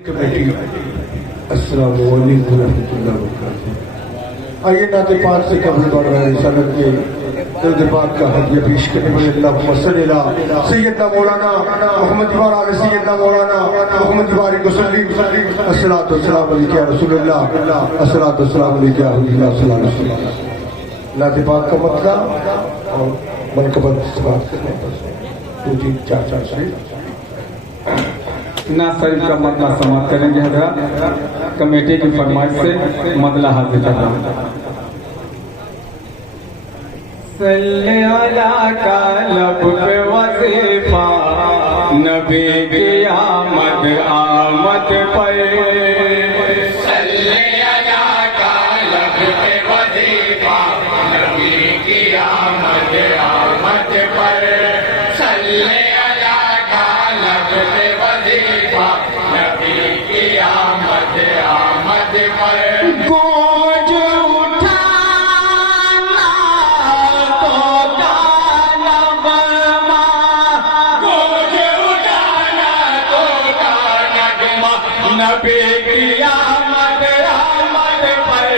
Committee السلام علیکم ورحمۃ اللہ وبرکاتہ۔ آئیے نعت پاک سے قبل بڑھ رہے ہیں سنت کے درد پاک کا ہدیہ پیش کرنے والے اللہم صلی علی سیدنا مولانا محمد وعلی سیدنا مولانا محمد بارک وسلم الصلاۃ والسلام علیک یا رسول اللہ الصلاۃ والسلام علیک یا حبیب اللہ صلی اللہ علیہ وسلم۔ نعت پاک کا مطلب اور منقبت سماعت کرنے پر 2-3-4 سے نعت شریف کا مطلع سماعت کریں گے حضرات۔ کمیٹی کی فرمائش سے مطلع حاضر کر رہا ہوں۔ صلی اللہ کا لب پہ وظیفہ نبی کی آمد آمد پر، صلی اللہ کا لب پہ وظیفہ نبی کی آمد آمد پر، صلی اللہ کا لب پہ وظیفہ نبی کی آمد آمد پر، گونج اٹھانا تو گانا برما، گونج اٹھانا تو گانا برما نبی کی آمد آمد پر،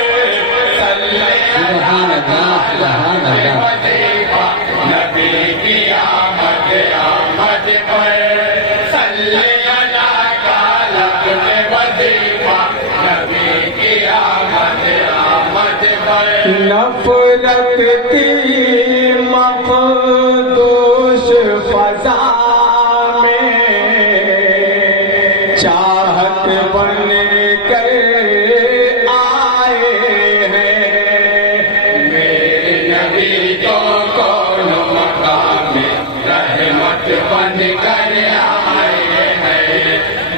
صلی اللہ کا وظیفہ نبی کی آمد آمد پر، صلی اللہ کا لب پہ وظیفہ نبی کی آمد آمد پر، نفرت کی مخدوش فضا میں چاہت بن کر آئے ہیں، میرے نبی تو کون مقام رحمت بن کر آئے ہیں،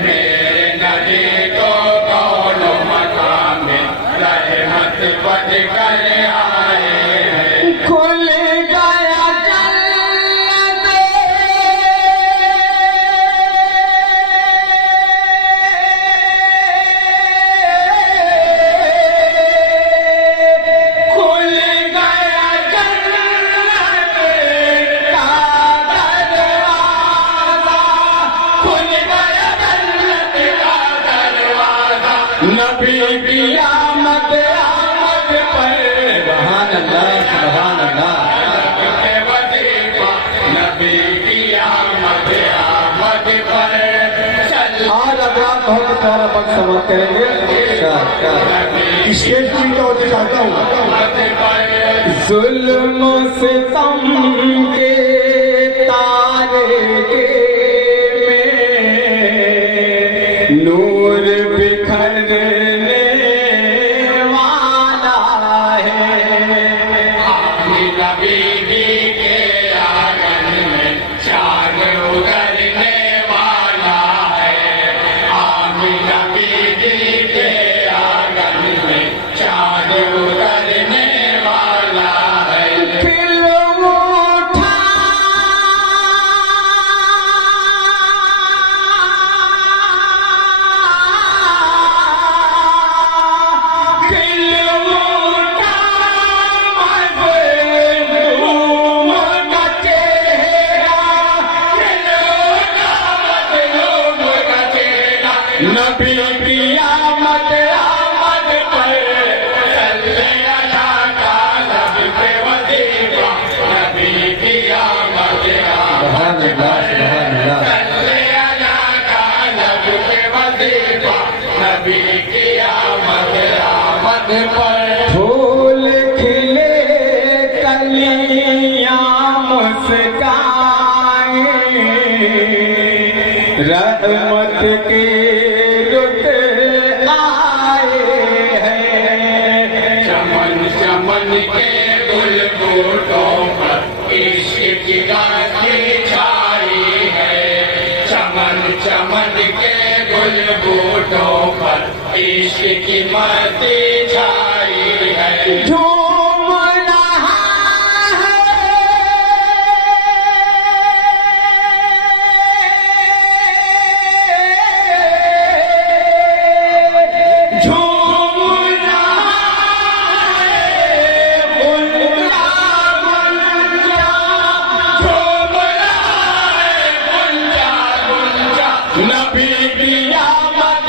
میرے نبی تو کون مقام رحمت بن کر آئے ہیں، کھل گیا جنت کھل گیا جنت کا دروازہ، کھل گیا جنت کا دروازہ نبی کی آمد آمد پر، سبحان اللہ سبحان اللہ، وظیفہ نبی کی آمد آمد پر، آج حضرات بہت پیارا وقت سماعت کریں گے۔ اسٹیج کی توجہ چاہتا ہوں۔ ظلم و ستم کے تارے میں نور بکھرنے والا ہے، آمینہ بی بی کے آنگن میں چاند اترنے والا ہے، آمینہ بی بی کے آنگن میں چاند اترنے والا ہے، پھر اٹھا نبی کی آمد آمد پر، صلی اللہ کا لب پہ وظیفہ نبی کی آمد آمد پر، صلی اللہ کا لب پہ وظیفہ نبی کی آمد آمد پر، پھول کھلے کلیاں مسکائیں، رحمت کے چمن کے گل بوٹوں پر عشق کی گاچھی چھائی ہے، چمن چمن کے گل بوٹوں پر عشق کی مستی چھائی ہے، جھوم رہا نبی کی آمد